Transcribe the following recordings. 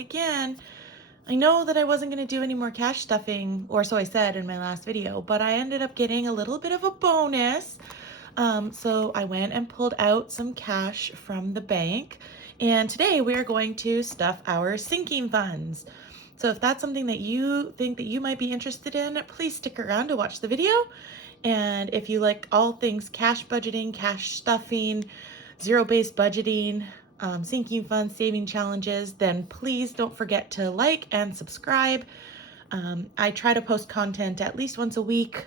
again. I know that I wasn't going to do any more cash stuffing, or so I said in my last video, but I ended up getting a little bit of a bonus. So I went and pulled out some cash from the bank, and today we are going to stuff our sinking funds. So if that's something that you think that you might be interested in, please stick around to watch the video. And if you like all things cash budgeting, cash stuffing, zero-based budgeting, sinking funds, saving challenges, then please don't forget to like and subscribe. I try to post content at least once a week,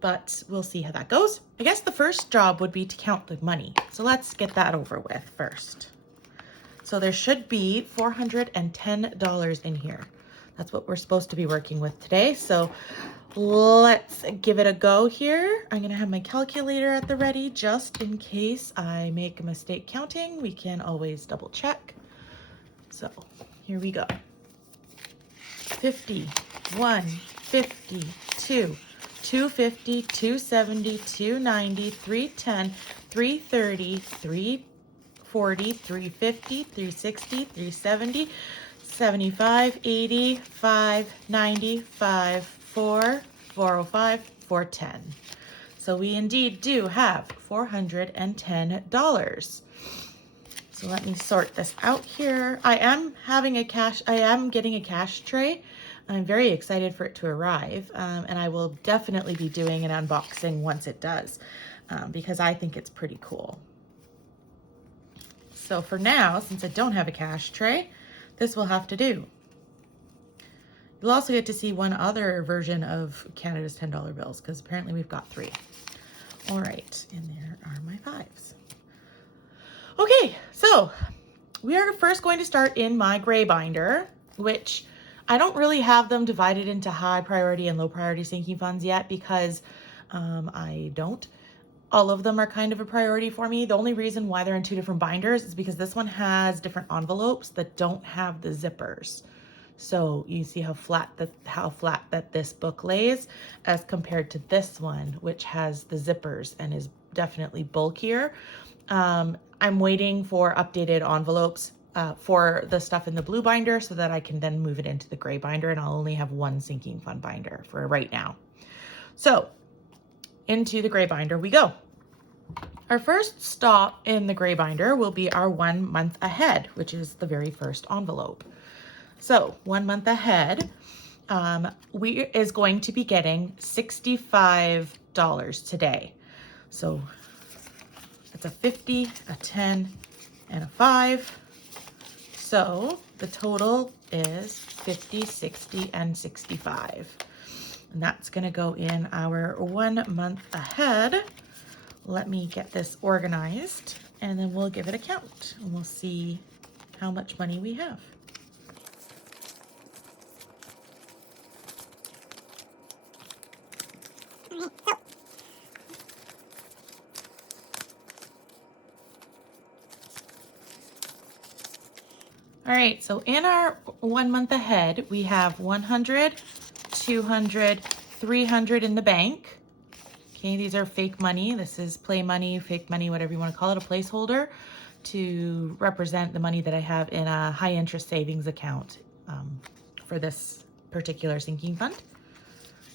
but we'll see how that goes. I guess the first job would be to count the money. So let's get that over with first. So there should be $410 in here. That's what we're supposed to be working with today. So let's give it a go here. I'm gonna have my calculator at the ready just in case I make a mistake counting. We can always double check. So here we go. 50, 1, 50, 2, 250, 270, 290, 310, 330, 340, 350, 360, 370, 75, 80, 5, 90, 5, 4, 405, 410. So we indeed do have $410. So let me sort this out here. I am getting a cash tray. I'm very excited for it to arrive, and I will definitely be doing an unboxing once it does, because I think it's pretty cool. So for now, since I don't have a cash tray, this will have to do. You'll also get to see one other version of Canada's $10 bills, because apparently we've got 3. All right, and there are my 5s. Okay, so we are first going to start in my gray binder, which I don't really have them divided into high priority and low priority sinking funds yet, because I don't. All of them are kind of a priority for me. The only reason why they're in 2 different binders is because this one has different envelopes that don't have the zippers. So you see how flat that this book lays as compared to this one, which has the zippers and is definitely bulkier. I'm waiting for updated envelopes for the stuff in the blue binder so that I can then move it into the gray binder, and I'll only have 1 sinking fund binder for right now. So into the gray binder we go. Our first stop in the gray binder will be our 1 month ahead, which is the very first envelope. So 1 month ahead, is going to be getting $65 today. So it's a 50, a 10, and a 5. So the total is 50, 60, and 65. And that's gonna go in our 1 month ahead. Let me get this organized, and then we'll give it a count, and we'll see how much money we have. All right, so in our 1 month ahead, we have 100, 200, 300 in the bank. Okay, these are fake money. This is play money, fake money, whatever you want to call it, a placeholder to represent the money that I have in a high interest savings account for this particular sinking fund.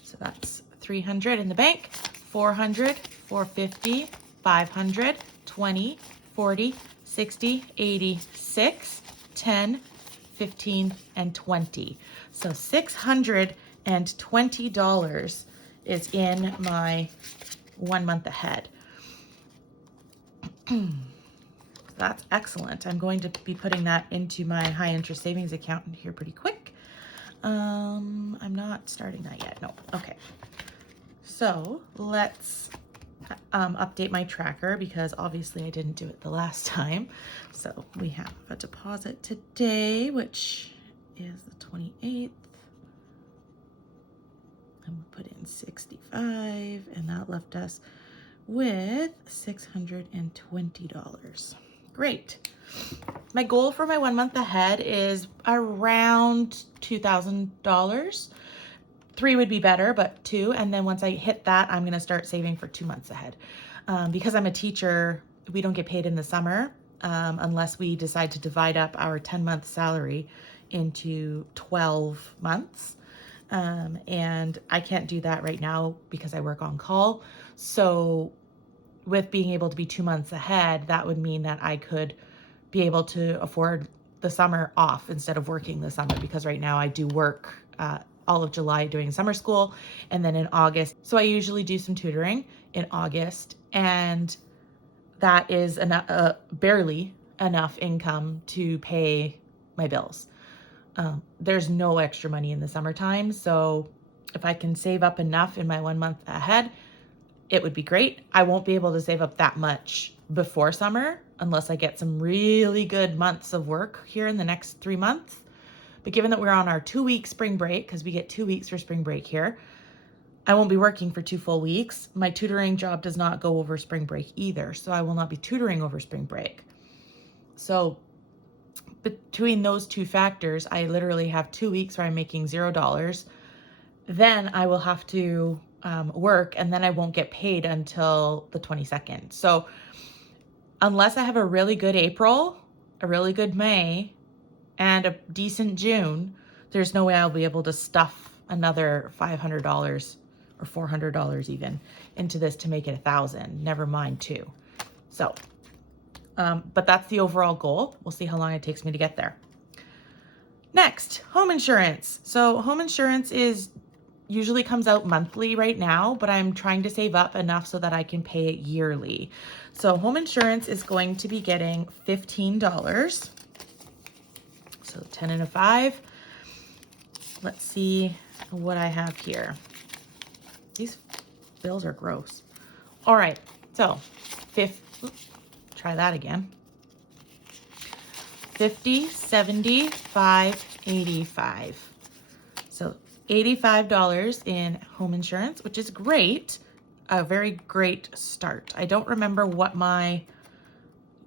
So that's 300 in the bank, 400, 450, 500, 20, 40, 60, 80, 6, 10, 15, and 20. So $620 is in my 1 month ahead. That's excellent. I'm going to be putting that into my high interest savings account in here pretty quick. I'm not starting that yet. No. Okay. So let's update my tracker, because obviously I didn't do it the last time. So we have a deposit today, which is the 28th. And we'll put in 65, and that left us with $620. Great. My goal for my 1 month ahead is around $2,000. 3 would be better, but 2. And then once I hit that, I'm going to start saving for 2 months ahead. Because I'm a teacher, we don't get paid in the summer unless we decide to divide up our 10-month salary into 12 months. And I can't do that right now because I work on call. So with being able to be 2 months ahead, that would mean that I could be able to afford the summer off instead of working the summer, because right now I do work all of July doing summer school, and then in August. So I usually do some tutoring in August, and that is barely enough income to pay my bills. There's no extra money in the summertime. So if I can save up enough in my 1 month ahead, it would be great. I won't be able to save up that much before summer unless I get some really good months of work here in the next 3 months. But given that we're on our 2-week spring break, because we get 2 weeks for spring break here, I won't be working for 2 full weeks. My tutoring job does not go over spring break either, so I will not be tutoring over spring break. So between those two factors, I literally have 2 weeks where I'm making $0. Then I will have to work, and then I won't get paid until the 22nd. So unless I have a really good April, a really good May, and a decent June, there's no way I'll be able to stuff another $500 or $400 even into this to make it $1,000, never mind two. So, but that's the overall goal. We'll see how long it takes me to get there. Next, home insurance. So home insurance usually comes out monthly right now, but I'm trying to save up enough so that I can pay it yearly. So home insurance is going to be getting $15. So 10 and a 5. Let's see what I have here. These bills are gross. All right, so try that again. 50, 75, 85. So $85 in home insurance, which is great. A very great start. I don't remember what my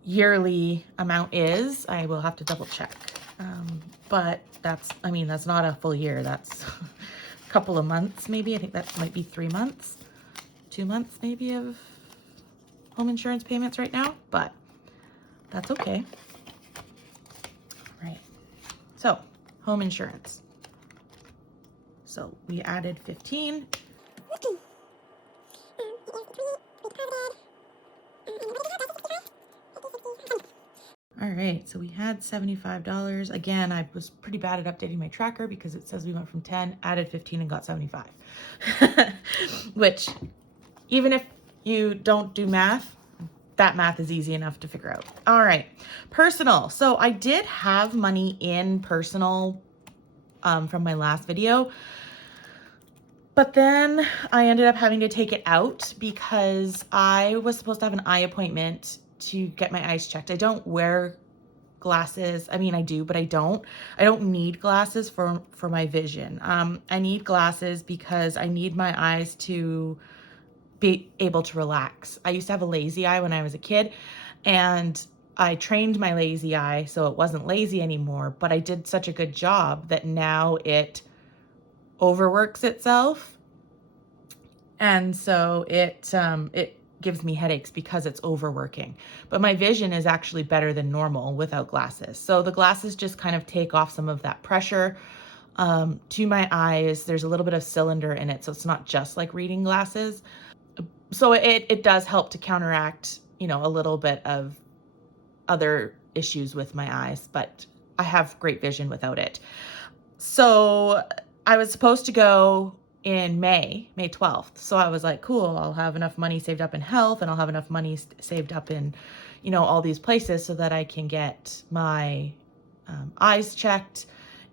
yearly amount is. I will have to double check. But that's not a full year. That's a couple of months maybe. I think that might be 3 months, 2 months maybe of home insurance payments right now, but that's okay. All right. So home insurance. So we added 15. All right, so we had $75. Again, I was pretty bad at updating my tracker because it says we went from 10, added 15, and got 75. Which, even if you don't do math, that math is easy enough to figure out. All right, personal. So I did have money in personal from my last video, but then I ended up having to take it out because I was supposed to have an eye appointment to get my eyes checked. I don't wear glasses. I mean, I do, but I don't need glasses for my vision. I need glasses because I need my eyes to be able to relax. I used to have a lazy eye when I was a kid, and I trained my lazy eye so it wasn't lazy anymore, but I did such a good job that now it overworks itself. And so it gives me headaches because it's overworking. But my vision is actually better than normal without glasses. So the glasses just kind of take off some of that pressure to my eyes. There's a little bit of cylinder in it, so it's not just like reading glasses. So it does help to counteract, a little bit of other issues with my eyes, but I have great vision without it. So I was supposed to go in May 12th. So I was like, cool, I'll have enough money saved up in health, and I'll have enough money saved up in, all these places so that I can get my eyes checked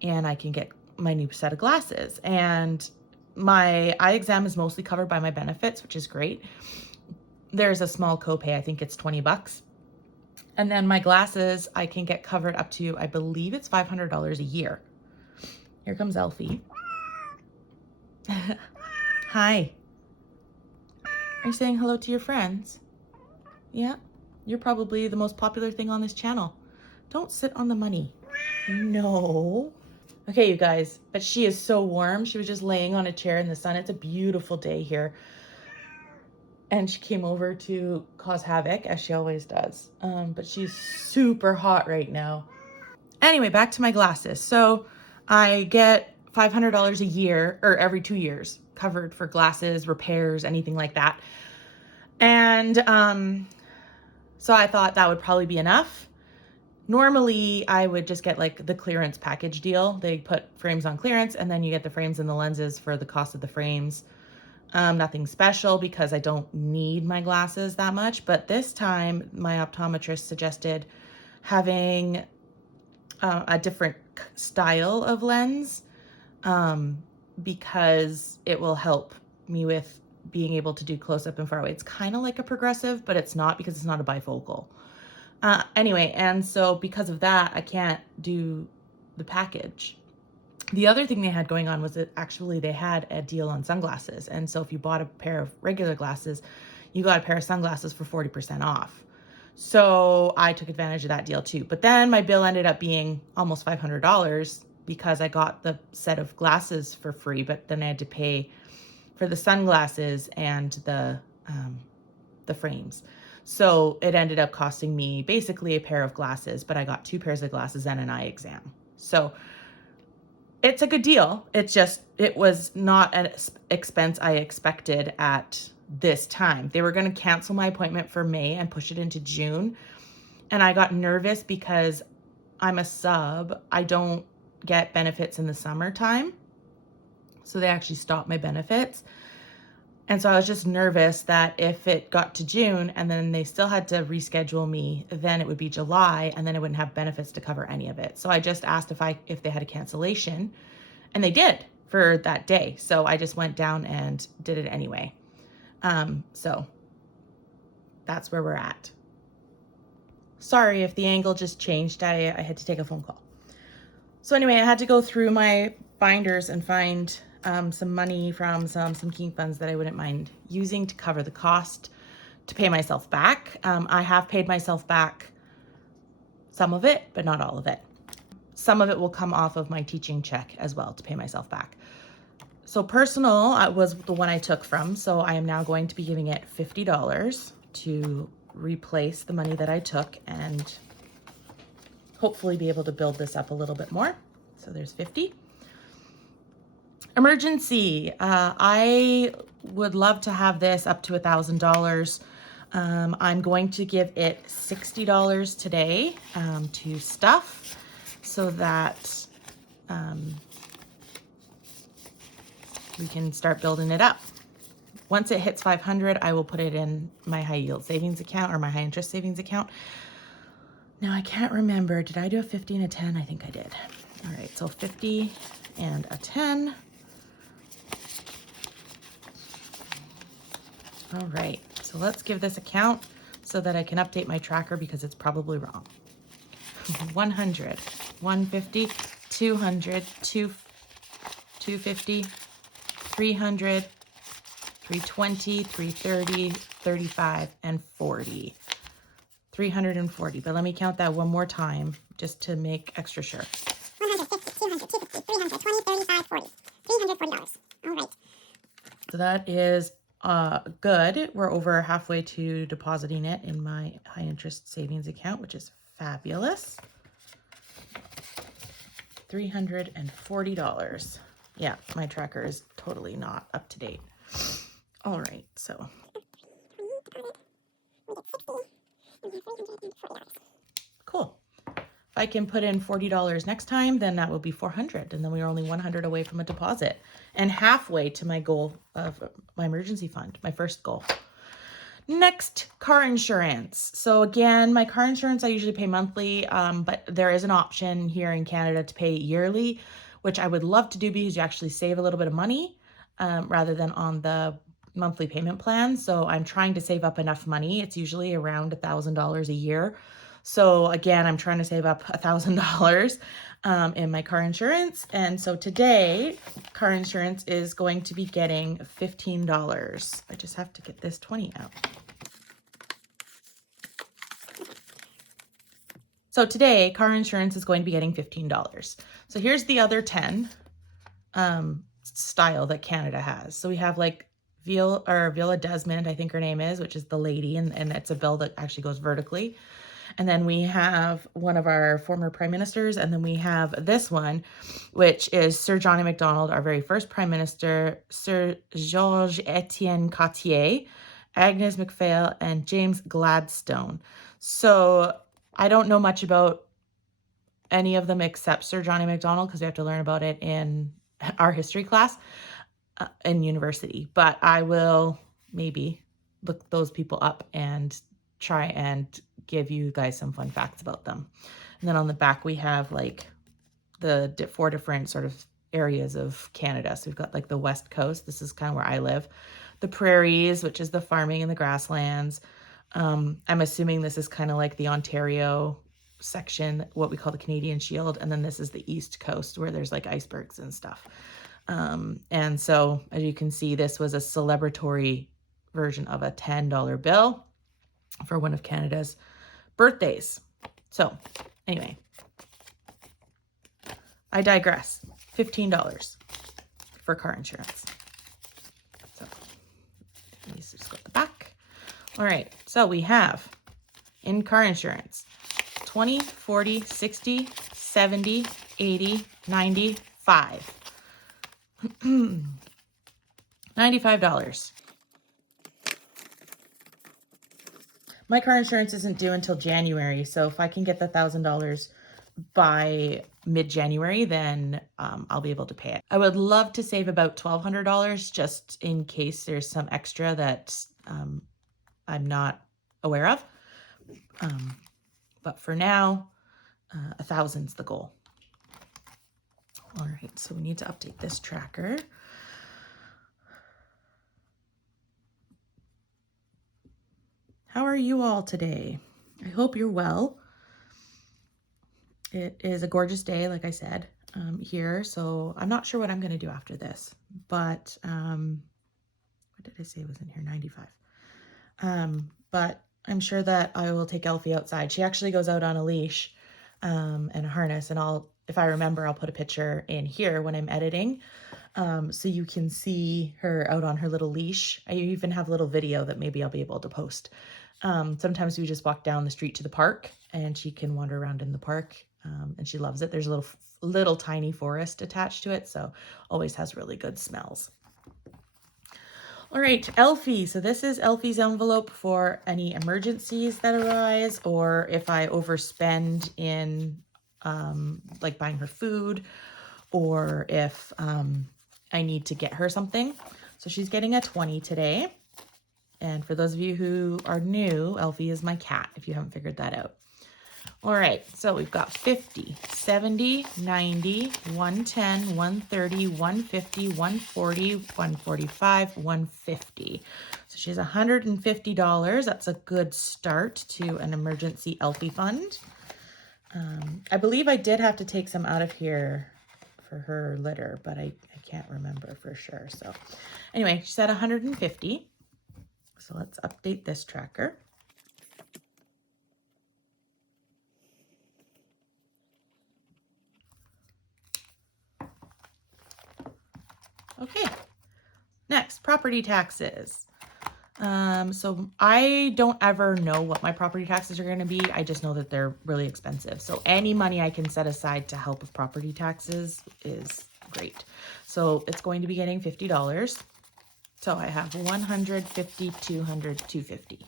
and I can get my new set of glasses. And my eye exam is mostly covered by my benefits, which is great. There's a small copay. I think it's $20. And then my glasses, I can get covered up to, I believe it's $500 a year. Here comes Elfie. Hi. Are you saying hello to your friends? Yeah? You're probably the most popular thing on this channel. Don't sit on the money. No. Okay, you guys, but she is so warm. She was just laying on a chair in the sun. It's a beautiful day here. And she came over to cause havoc, as she always does. But she's super hot right now. Anyway, back to my glasses. So I get $500 a year, or every 2 years, covered for glasses, repairs, anything like that. And so I thought that would probably be enough. Normally, I would just get like the clearance package deal. They put frames on clearance, and then you get the frames and the lenses for the cost of the frames. Nothing special because I don't need my glasses that much. But this time, my optometrist suggested having a different style of lens because it will help me with being able to do close-up and far away. It's kind of like a progressive, but it's not because it's not a bifocal. Anyway, and so because of that, I can't do the package. The other thing they had going on was that actually they had a deal on sunglasses. And so if you bought a pair of regular glasses, you got a pair of sunglasses for 40% off. So I took advantage of that deal too. But then my bill ended up being almost $500 because I got the set of glasses for free, but then I had to pay for the sunglasses and the frames. So it ended up costing me basically a pair of glasses, but I got 2 pairs of glasses and an eye exam. So it's a good deal. It was not an expense I expected at this time. They were going to cancel my appointment for May and push it into June. And I got nervous because I'm a sub. I don't get benefits in the summertime. So they actually stopped my benefits. And so I was just nervous that if it got to June and then they still had to reschedule me, then it would be July and then I wouldn't have benefits to cover any of it. So I just asked if they had a cancellation, and they did for that day. So I just went down and did it anyway. So that's where we're at. Sorry if the angle just changed. I had to take a phone call. So anyway, I had to go through my binders and find some money from some key funds that I wouldn't mind using to cover the cost to pay myself back. I have paid myself back some of it, but not all of it. Some of it will come off of my teaching check as well to pay myself back. So personal was the one I took from. So I am now going to be giving it $50 to replace the money that I took and hopefully be able to build this up a little bit more. So there's 50. Emergency. I would love to have this up to $1,000. I'm going to give it $60 today to stuff so that we can start building it up. Once it hits 500, I will put it in my high yield savings account or my high interest savings account. Now I can't remember, did I do a 50 and a 10? I think I did. All right, so 50 and a 10. All right, so let's give this a count so that I can update my tracker because it's probably wrong. 100, 150, 200, 250, 300, 320, 330, 35, and 40. 340, but let me count that one more time just to make extra sure. 150, 200, 250, 300, 20, 35, 40. $340. All right. So that is good. We're over halfway to depositing it in my high interest savings account, which is fabulous. $340. Yeah, my tracker is totally not up to date. All right, so. Cool. If I can put in $40 next time, then that will be $400, and then we are only $100 away from a deposit and halfway to my goal of my emergency fund, my first goal. Next, car insurance. So again, my car insurance, I usually pay monthly, but there is an option here in Canada to pay yearly, which I would love to do because you actually save a little bit of money rather than on the monthly payment plan. So I'm trying to save up enough money. It's usually around $1,000 a year. So again, I'm trying to save up $1,000 in my car insurance. And so today, car insurance is going to be getting $15. I just have to get this 20 out. So today, car insurance is going to be getting $15. So here's the other 10 style that Canada has. So we have like Viola Desmond, I think her name is, which is the lady, and it's a bill that actually goes vertically. And then we have one of our former prime ministers. And then we have this one, which is Sir Johnny MacDonald, our very first prime minister, Sir Georges Etienne Cartier, Agnes MacPhail, and James Gladstone. So I don't know much about any of them except Sir Johnny MacDonald because we have to learn about it in our history class in university. But I will maybe look those people up and try and give you guys some fun facts about them. And then on the back we have like the 4 different sort of areas of Canada. So we've got like the West Coast. This is kind of where I live. The prairies, which is the farming and the grasslands. I'm assuming this is kind of like the Ontario section, what we call the Canadian Shield. And then this is the East Coast where there's like icebergs and stuff. And so as you can see, this was a celebratory version of a $10 bill for one of Canada's birthdays. So anyway, I digress. $15 for car insurance. So let's just go to the back. All right, so we have in car insurance 20, 40, 60, 70, 80, 95. $95. My car insurance isn't due until January, so if I can get the $1,000 by mid-January, then I'll be able to pay it. I would love to save about $1,200 just in case there's some extra that I'm not aware of. But for now, $1,000's the goal. All right, so we need to update this tracker. How are you all today? I hope you're well. It is a gorgeous day, like I said, here. So I'm not sure what I'm going to do after this, but what did I say was in here? 95. But I'm sure that I will take Elfie outside. She actually goes out on a leash and a harness, and if I remember, I'll put a picture in here when I'm editing. So you can see her out on her little leash. I even have a little video that maybe I'll be able to post. Sometimes we just walk down the street to the park and she can wander around in the park, and she loves it. There's a little tiny forest attached to it, so always has really good smells. All right, Elfie. So this is Elfie's envelope for any emergencies that arise, or if I overspend in like buying her food, or if I need to get her something. So she's getting a 20 today. And for those of you who are new, Elfie is my cat, if you haven't figured that out. All right, so we've got 50, 70, 90, 110, 130, 150, 140, 145, 150. So she has $150. That's a good start to an emergency Elfie fund. I believe I did have to take some out of here for her litter, but I can't remember for sure. So anyway, she's at 150. So let's update this tracker. Okay, next, property taxes. So I don't ever know what my property taxes are going to be. I just know that they're really expensive. So any money I can set aside to help with property taxes is great. So it's going to be getting $50. So I have 150, 200, 250.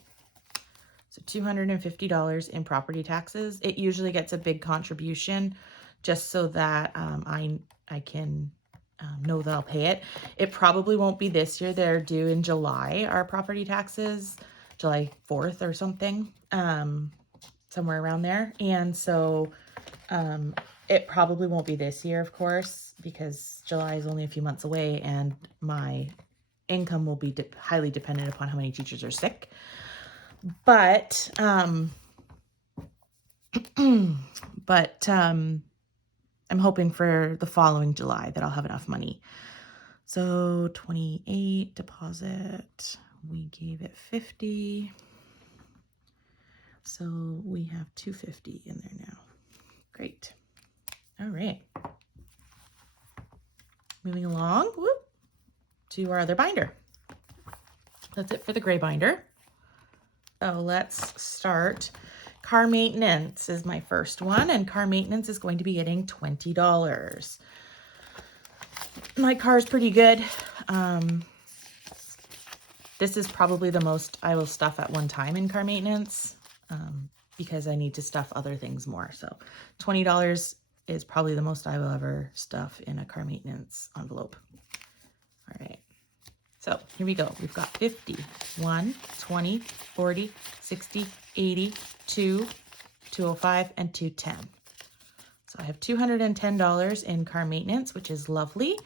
So $250 in property taxes. It usually gets a big contribution just so that I can know that I'll pay it. It probably won't be this year. They're due in July, our property taxes, July 4th or something, somewhere around there. And so it probably won't be this year, of course, because July is only a few months away and my income will be highly dependent upon how many teachers are sick. But I'm hoping for the following July that I'll have enough money. So 28 deposit, we gave it 50. So we have 250 in there now. Great. All right. Moving along to our other binder. That's it for the gray binder. So let's start car maintenance is my first one, and car maintenance is going to be getting $20. My car's pretty good. This is probably the most I will stuff at one time in car maintenance, because I need to stuff other things more. So $20 is probably the most I will ever stuff in a car maintenance envelope. All right. So here we go. We've got 50, 1, 20, 40, 60, 80, 2, 205, and 210. So I have $210 in car maintenance, which is lovely.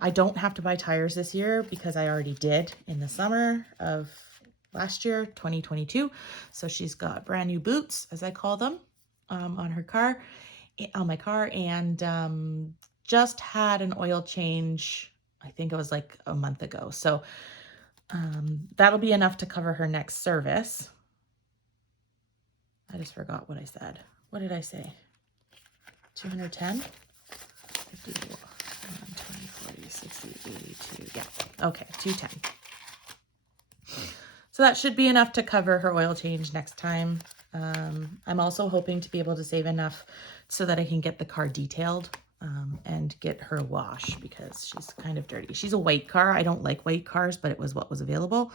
I don't have to buy tires this year because I already did in the summer of last year, 2022. So she's got brand new boots, as I call them, on her car, on my car, and just had an oil change. I think it was like a month ago. So that'll be enough to cover her next service. I just forgot what I said. What did I say? 210? 50, 20, 40, 60, 82. Yeah. Okay, 210. So that should be enough to cover her oil change next time. I'm also hoping to be able to save enough so that I can get the car detailed and get her a wash because she's kind of dirty. She's a white car. I don't like white cars, but it was what was available.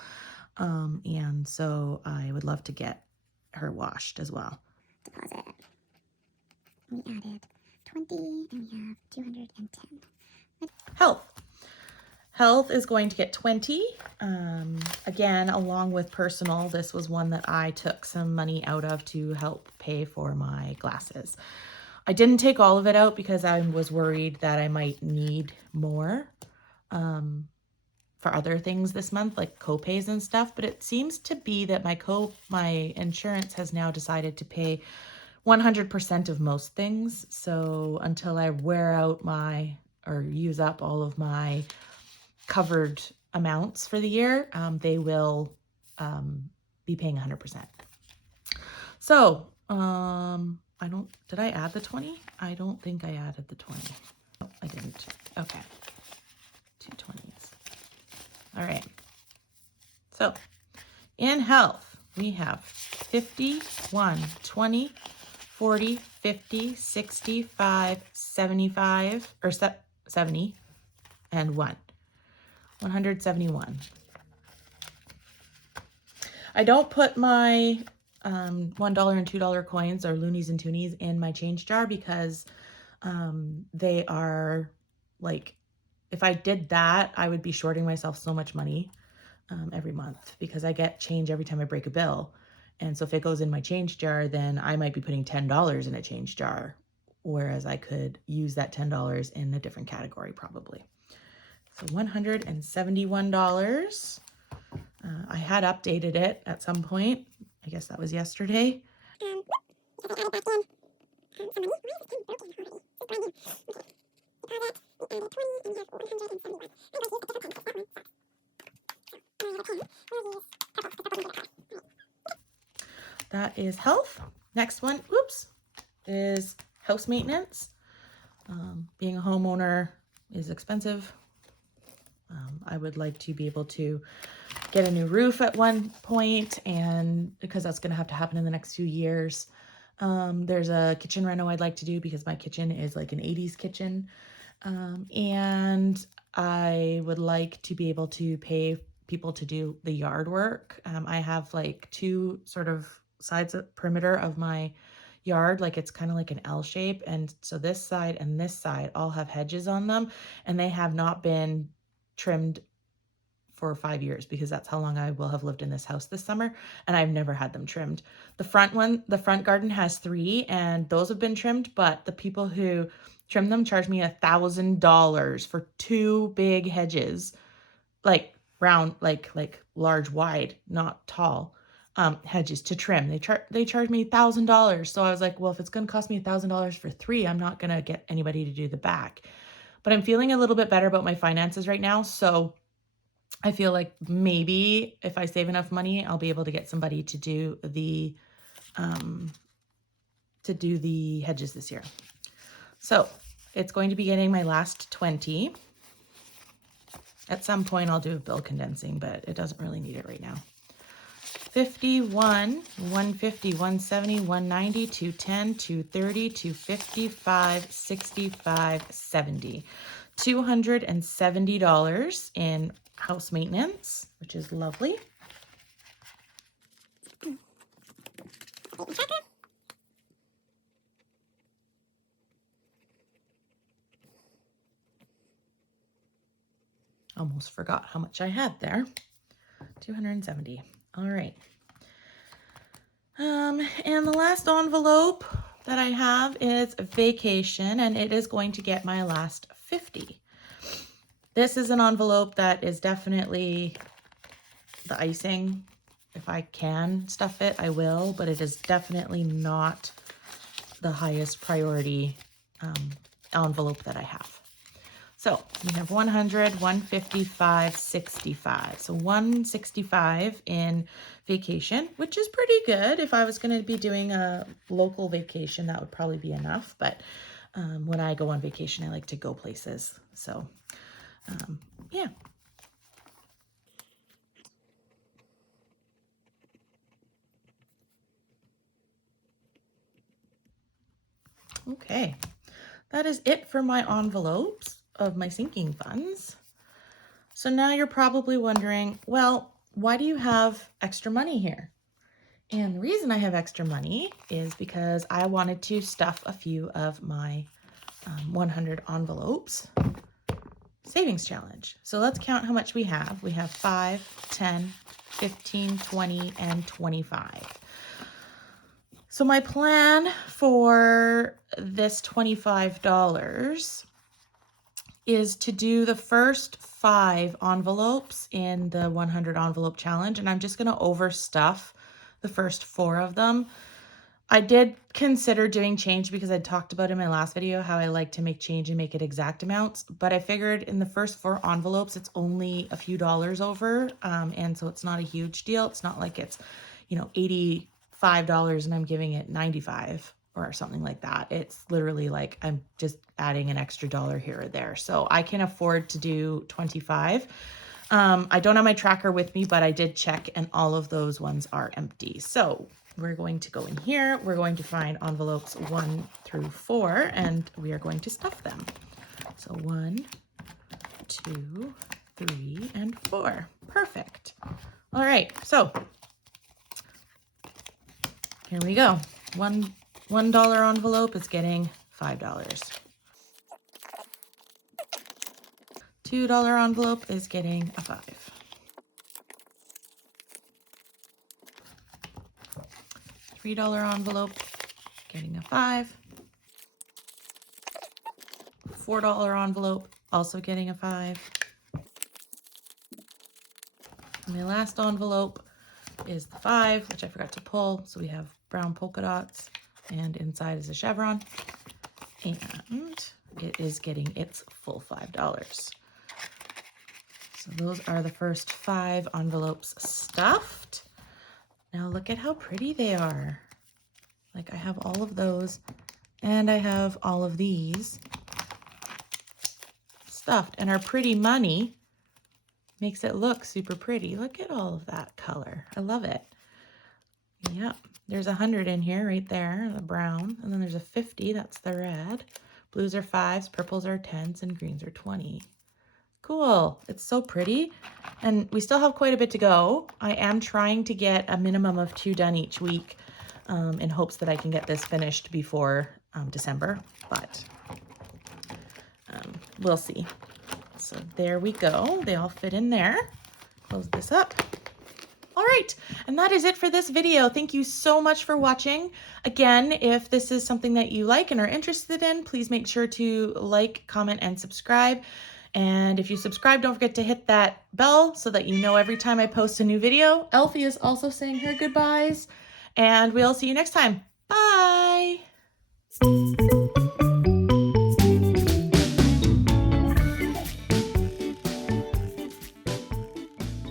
And so I would love to get her washed as well. Deposit. We added 20 and we have 210. Health. Health is going to get 20. Again, along with personal, this was one that I took some money out of to help pay for my glasses. I didn't take all of it out because I was worried that I might need more for other things this month, like co-pays and stuff. But it seems to be that my insurance has now decided to pay 100% of most things. So until I wear out or use up all of my covered amounts for the year, they will be paying 100%. So, did I add the 20? I don't think I added the 20. No, I didn't. Okay. 2 20s. All right. So, in health, we have 50, 1, 20, 40, 50, 65, 75, or 70, and 1. 171. I don't put my $1 and $2 coins or loonies and toonies in my change jar because they are like, if I did that, I would be shorting myself so much money every month because I get change every time I break a bill. And so if it goes in my change jar, then I might be putting $10 in a change jar, whereas I could use that $10 in a different category probably. So $171. I had updated it at some point. I guess that was yesterday. That is health. Next one, is house maintenance. Being a homeowner is expensive. I would like to be able to get a new roof at one point, and because that's going to have to happen in the next few years. There's a kitchen reno I'd like to do because my kitchen is like an 80s kitchen. And I would like to be able to pay people to do the yard work. I have like 2 sort of sides of perimeter of my yard, like it's kind of like an L shape. And so this side and this side all have hedges on them, and they have not been trimmed for 5 years because that's how long I will have lived in this house this summer, and I've never had them trimmed. The front garden has 3, and those have been trimmed, but the people who trim them charge me $1,000 for 2 big hedges, like round, like large, wide, not tall, hedges to trim. They charge me $1,000. So I was like, well, if it's going to cost me $1,000 for 3, I'm not going to get anybody to do the back. But I'm feeling a little bit better about my finances right now. So I feel like maybe if I save enough money, I'll be able to get somebody to do the hedges this year. So it's going to be getting my last 20. At some point I'll do a bill condensing, but it doesn't really need it right now. 51, 150, 170, 190, 210, 230, 255, 65, 70. $270 in house maintenance, which is lovely. Almost forgot how much I had there. 270. All right. And the last envelope that I have is vacation, and it is going to get my last 50. This is an envelope that is definitely the icing. If I can stuff it, I will, but it is definitely not the highest priority envelope that I have. So we have 100, 155, 65. So 165 in vacation, which is pretty good. If I was going to be doing a local vacation, that would probably be enough. But when I go on vacation, I like to go places. So yeah. Okay, that is it for my envelopes of my sinking funds. So now you're probably wondering, well, why do you have extra money here? And the reason I have extra money is because I wanted to stuff a few of my 100 envelopes savings challenge. So let's count how much we have. We have 5, 10, 15, 20, and 25. So my plan for this $25 is to do the first 5 envelopes in the 100 envelope challenge, and I'm just going to overstuff the first 4 of them. I did consider doing change because I talked about in my last video how I like to make change and make it exact amounts, but I figured in the first 4 envelopes it's only a few dollars over, and so it's not a huge deal. It's not like it's, $85 and I'm giving it 95 or something like that. It's literally like I'm just adding an extra dollar here or there. So I can afford to do 25. I don't have my tracker with me, but I did check and all of those ones are empty. So we're going to go in here. We're going to find envelopes 1 through 4 and we are going to stuff them. So 1, 2, 3, and 4. Perfect. All right. So here we go. $1 envelope is getting $5. $2 envelope is getting a 5. $3 envelope getting a 5. $4 envelope also getting a 5. And my last envelope is the 5, which I forgot to pull. So we have brown polka dots and inside is a chevron. And it is getting its full $5. So those are the first 5 envelopes stuffed. Now look at how pretty they are. Like I have all of those and I have all of these stuffed, and our pretty money makes it look super pretty. Look at all of that color. I love it. Yep. There's 100 in here right there, the brown, and then there's a 50, that's the red. Blues are 5s, purples are 10s, and greens are 20. Cool. It's so pretty. And we still have quite a bit to go. I am trying to get a minimum of 2 done each week in hopes that I can get this finished before December, but we'll see. So there we go. They all fit in there. Close this up. All right, and that is it for this video. Thank you so much for watching. Again, if this is something that you like and are interested in, please make sure to like, comment, and subscribe. And if you subscribe, don't forget to hit that bell so that you know every time I post a new video. Elfie is also saying her goodbyes, and we'll see you next time. Bye!